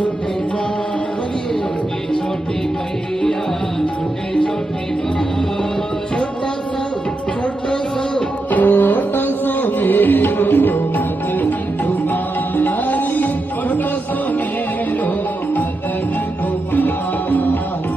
छोटे बाल बोलिए छोटे भैया छोटे छोटे बाल छोटा सा छोटा सा छोटा सा मेरो मदन कुमारी छोटा सा मेरो मदन कुमार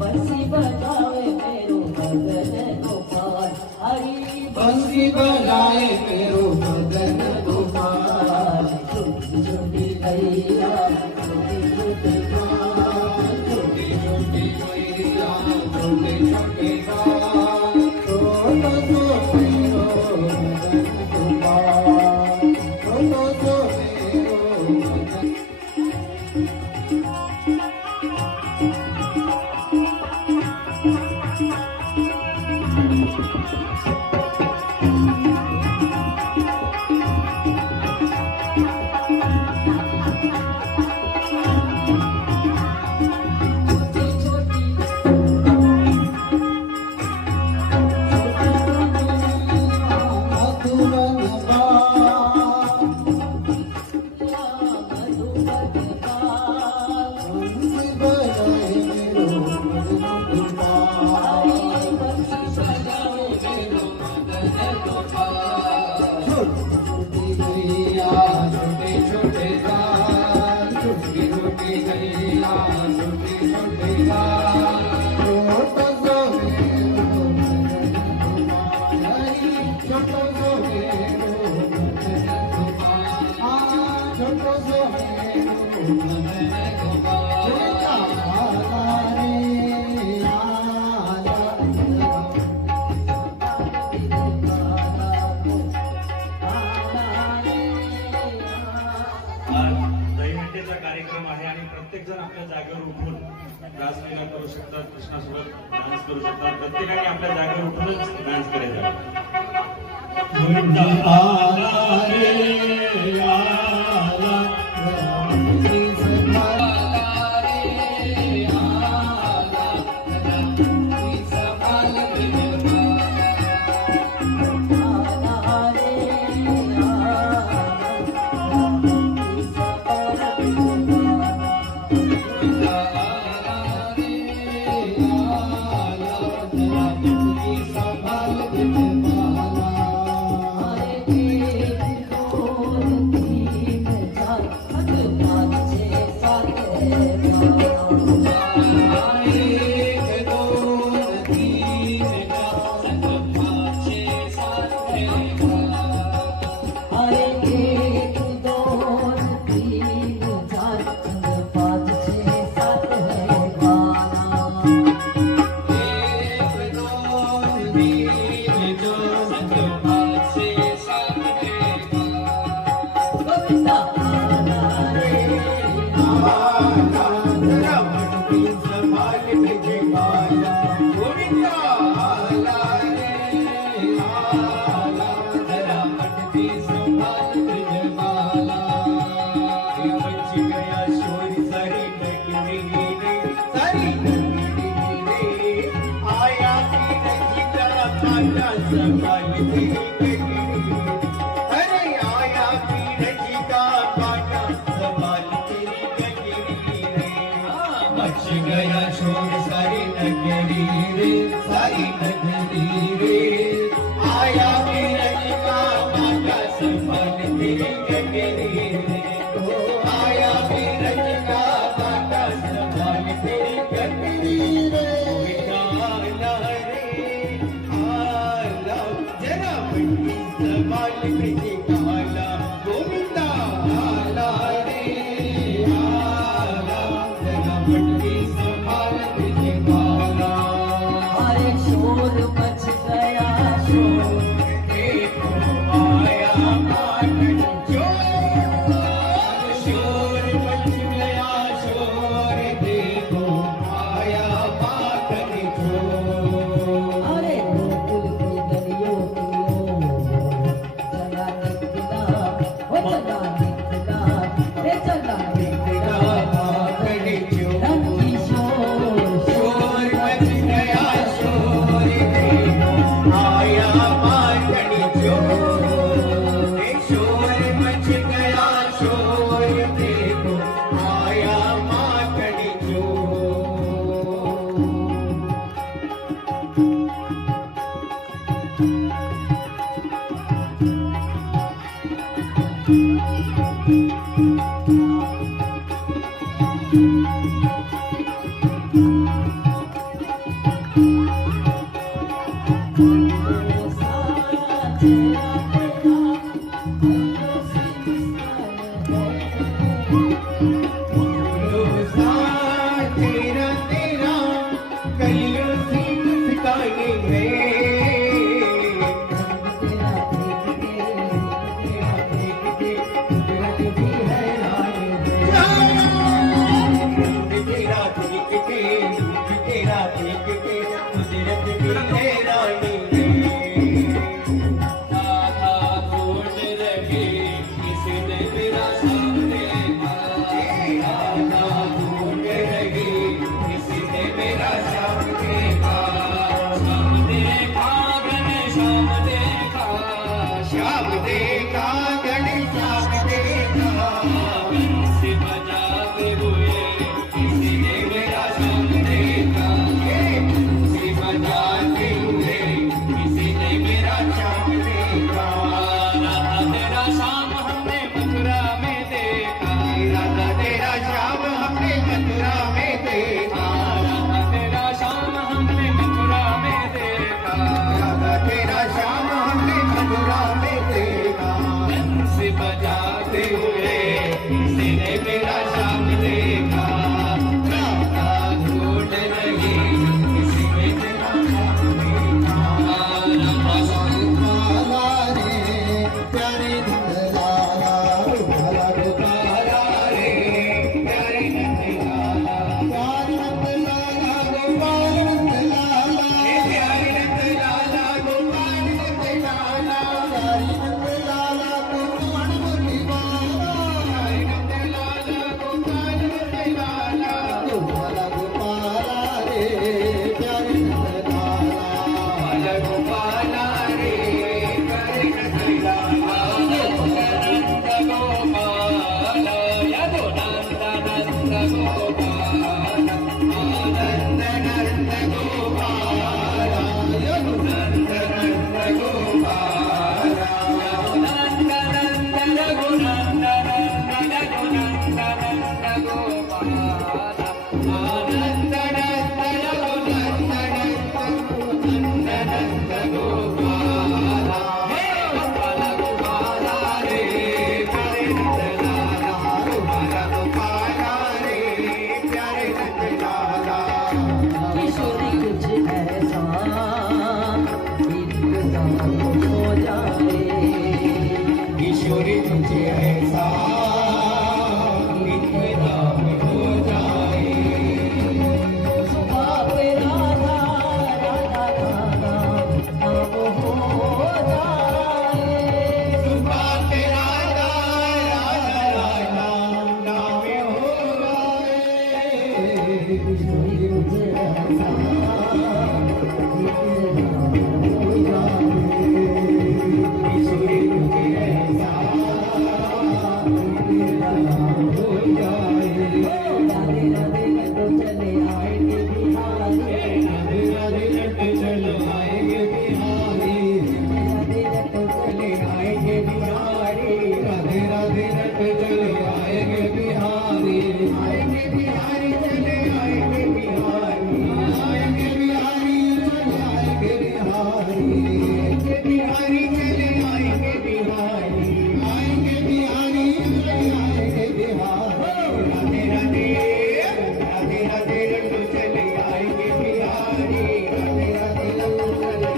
बंसी बजाए मेरो मदन गोपाल हरी बंसी बजाए मेरो मदन गोपाल छोटी छोटी भैया छोटे छोटे छोटी छोटी मैया छोटे छोटे बाल छोटा सा मेरो मदन गोपाल छोटा सा मेरो मदन कार्यक्रम आहे आणि प्रत्येक जण आपल्या जागेवर उठून रासलीला करू शकतात, कृष्णासोबत डान्स करू शकतात. प्रत्येकाने आपल्या जागेवर उठूनच डान्स करायचा. गोविंदा आला रे आला जरा मटकी संभाल तुझे बाला गोविंदा आला रे आला जरा मटकी संभाल तुझे बाला ये बच गया शोर सारी नगरी रे सारी नगरी रे आया की रजिता काटा संभाल तेरी गगरी अरे आया की रजिता काटा संभाल तेरी गगरी रे बच गया शोर सारी नगरी रे सारी नगरी रे आया की रजिता काटा संभाल तेरी गगरी रे ओ आया की रजिता काटा संभाल तेरी गगरी रे आला रे आला जरा मटकी संभाल तुझे बाला गोविंदा आला रे आला जरा मटकी संभाल तुझे बाला अरे शोर मच गया शोर देखो आया माटन चोर शोर मच गया शोर देखो आया माटन चोर अरे गोकुल की गलियों की ओर चला निकला वो चला निकला रे चला निकला माटन चोर रंगी शोर शोर मच गया शोर देखो आया माटन चोर शोर मच गया शोर देखो आया माटन चोर तेरा तेरा कलियों से मुस्काने में तेरा देखते कुदरत भी हैरान है तेरा देखते कुदरत भी हैरान है ढूंढ रहे किसने मेरा सामने ढूंढ रही किसी ने मेरा शाम देखा शाम देखा श्याम देखा घनश्याम देखा बंसी बजाते हुए किसी ने मेरा शाम देखा बंसी बजाते हुए किसी ने मेरा श्याम देखा राधा तेरा शाम हमने मथुरा में देखा राधा तेरा श्याम हमने मथुरा में देखा राधा तेरा शाम हमने मथुरा में देखा राधा तेरा श्याम हमने मथुरा में देखा बंसी बजाते हुए किसी ने मेरा शाम देखा राधा ढूंढ रही किसी ने मेरा श्याम देखा लाला रे प्यारे नंद लाला भला गोपाला रे प्यारे नंद लाला प्यारे नंद लाला गोपाल नंद लाला प्यारे नंद लाला गोपाल नंद लाला प्यारे नंद लाला गोपाल नंद लाला प्यारे नंद लाला तुझे ऐसा इतने नाम हो जाए सुबह पे राधा राधा राधा नाम हो जाए बात राधा राधा राधा नाम हो जाए तुझे ऐसा किशोरी तुझे ऐसा हो जाए राधे राधे तो चले आएंगे बिहारी राधे राधे रट चलो आएंगे बिहारी राधे तो चले आएंगे बिहारी राधे राधे रट चले आएंगे बिहारी आएंगे बिहारी चले आएंगे बिहारी आएंगे बिहारी चले आएंगे बिहारी आएंगे बिहारी चले आएंगे बिहारी आएंगे बिहारी चले आएंगे बिहारी राधे राधे राधे राधे रट चले आएंगे बिहारी राधे राधे रट चले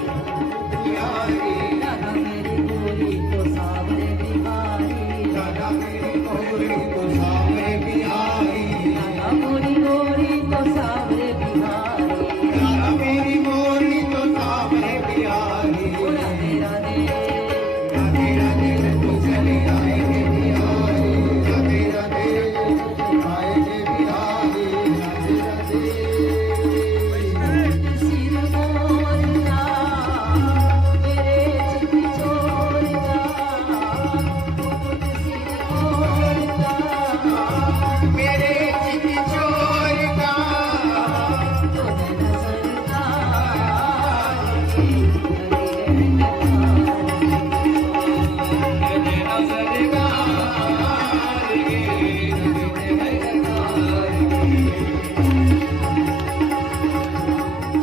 बिहारी राधा मेरी गोरी तो सामने बिहारी राधा मेरी गोरी तो सामने बिहारी राधा गोरी गोरी तो सामने बिहारी राधा मेरी गोरी तो सामने बिहारी राधे राधे राधे राधे रट्टू चले आएंगे बिहारी राधे राधे आएंगे बिहारी राधे राधे सिर मोरना मेरे चित छोड़ना मुकुट सिर मोरना मेरे चित चोर का तुझे नजरना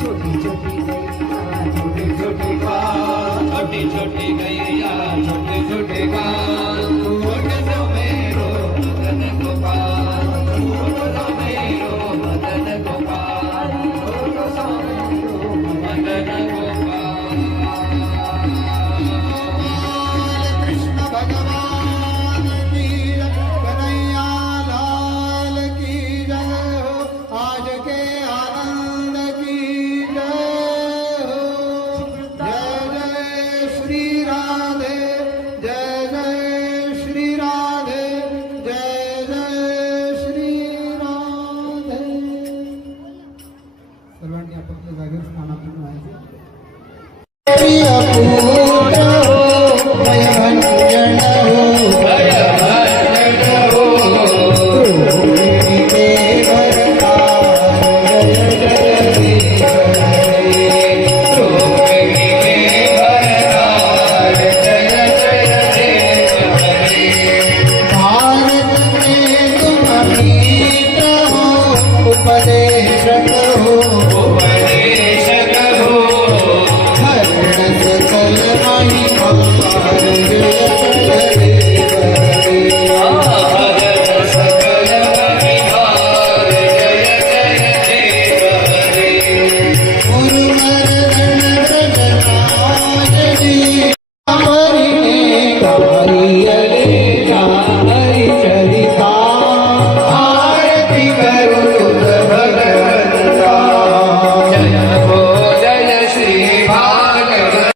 छोटी छोटी गैया छोटे छोटे गाल छोटे छोटे गैया छोटे छोटे गाल छोटे सो मेरो मदन गोपाल छोटे सो मेरो मदन गोपाल छोटे सो मेरो मदन गोपाल कृष्ण भगवान की कन्हैया लाल की जय हो आज के आनंद की जय हो जय जय श्री राधे जय जय श्री राधे जय जय श्री राधे सर्वांनी आपापल्या जागेवर स्थानापन्न व्हायचे